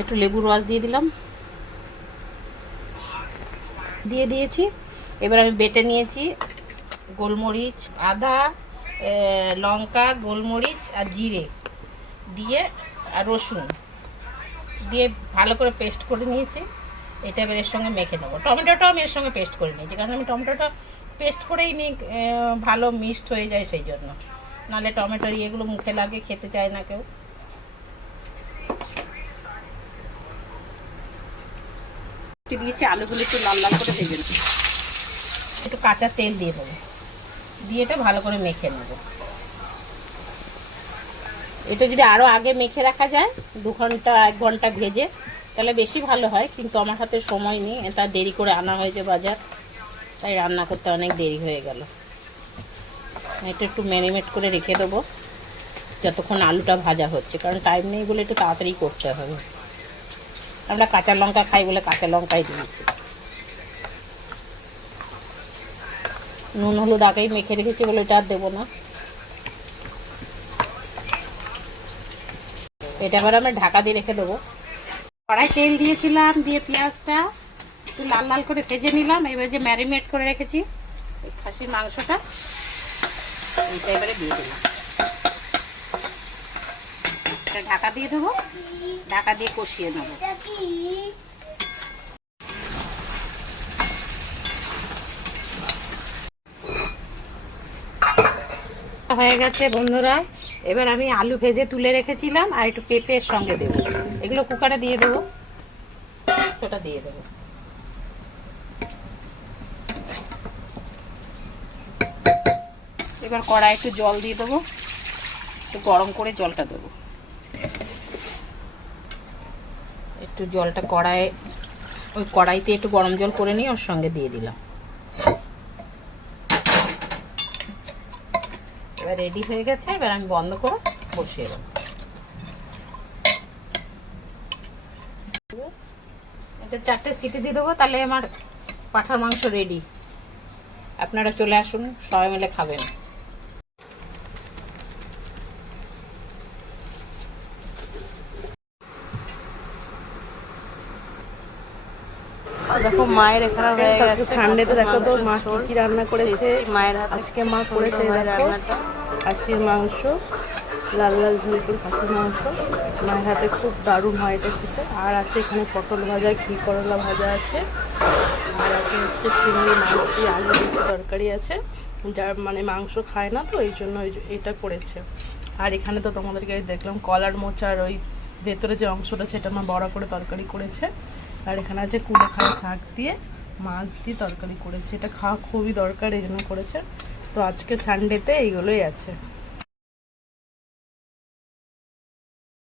একটু লেবুর রস দিয়ে দিলাম। দিয়ে দিয়েছি। এবার আমি বেটে নিয়েছি গোলমরিচ, আদা লঙ্কা, গোলমরিচ আর জিরে দিয়ে, আর রসুন দিয়ে ভালো করে পেস্ট করে নিয়েছি। এটা এবার এর সঙ্গে মেখে নেব। টমেটোটাও আমি এর সঙ্গে পেস্ট করে নিয়েছি, কারণ আমি টমেটোটা পেস্ট করেই নিই ভালো মিক্সড হয়ে যায় সেই জন্য। নাহলে টমেটোর ইয়েগুলো মুখে লাগে, খেতে চায় না কেউ একটু দিয়েছি, আলুগুলো একটু লাল লাল করে ভেজে একটু কাঁচা তেল দিয়ে দেবো। দিয়ে এটা ভালো করে মেখে নেব। এটা যদি আরও আগে মেখে রাখা যায়, দু ঘণ্টা, এক ঘণ্টা ভেজে, তাহলে বেশি ভালো হয়, কিন্তু আমার হাতে সময় নেই, এটা দেরি করে আনা হয়েছে বাজার, তাই রান্না করতে অনেক দেরি হয়ে গেল। এটা একটু ম্যারিনেট করে রেখে দেবো, যতক্ষণ আলুটা ভাজা হচ্ছে, কারণ টাইম নেই বলে একটু তাড়াতাড়ি করতে হবে। আমরা কাঁচা লঙ্কা খাই বলে কাঁচা লঙ্কাই দিয়েছি। নুন, হলুদ আগেই মেখে রেখেছি বলে এটা আর দেবো না। এটা এবার আমরা ঢাকা দিয়ে রেখে দেবো। কড়াই তেল দিয়েছিলাম, দিয়ে পেঁয়াজটা লাল লাল করে ভেজে নিলাম। এবার যে ম্যারিনেট করে রেখেছি খাসির মাংসটা, এইটা এবারে দিয়ে দিলাম। এটা ঢাকা দিয়ে দেবো। ঢাকা দিয়ে কষিয়ে নেব। হয়ে গেছে বন্ধুরা। এবার আমি আলু ভেজে তুলে রেখেছিলাম আর একটু পেঁপের সঙ্গে দেবো। এগুলো কুকারে দিয়ে দেবো। সেটা দিয়ে দেবো। এবার কড়াই একটু জল দিয়ে দেবো। একটু গরম করে জলটা দেবো। একটু জলটা কড়াই ওই কড়াইতে একটু গরম জল করে নিয়ে ওর সঙ্গে দিয়ে দিলাম। এবার রেডি হয়ে গেছে, এবার আমি বন্ধ করে বসিয়ে দেবো। এটা চারটে সিটি দিয়ে দেবো, তাহলে আমার পাঠার মাংস রেডি আপনারা চলে আসুন, সবাই মিলে খাবেন। দেখো মায়ের এখানে হয়ে গেছে সানডেতে দেখো তো মা কি কি রান্না করেছে? মায়ের হাতে আজকে মা করেছে দেখো রান্নাটা। খাসির মাংস লাল লাল ঝুল খাসির মাংস। মায়ের হাতে খুব দারুণ হয় এটা খেতে। আর আছে এখানে পটল ভাজা ঘি করলা ভাজা আছে। আর আছে হচ্ছে চিংড়ি মাছ দিয়ে আলু তরকারি আছে। যার মানে মাংস খায় না তো এই জন্য ওই এটা করেছে। আর এখানে তো তোমাদেরকে দেখলাম কলার মোচার ওই ভেতরে যে অংশটা সেটা মা বড়া করে তরকারি করেছে। আর এখানে আছে কুলেখাড়া শাক দিয়ে, মাছ দিয়ে তরকারি করেছে। এটা খাওয়া খুবই দরকার, এই জন্য করেছে। তো আজকে সানডেতে এইগুলোই আছে।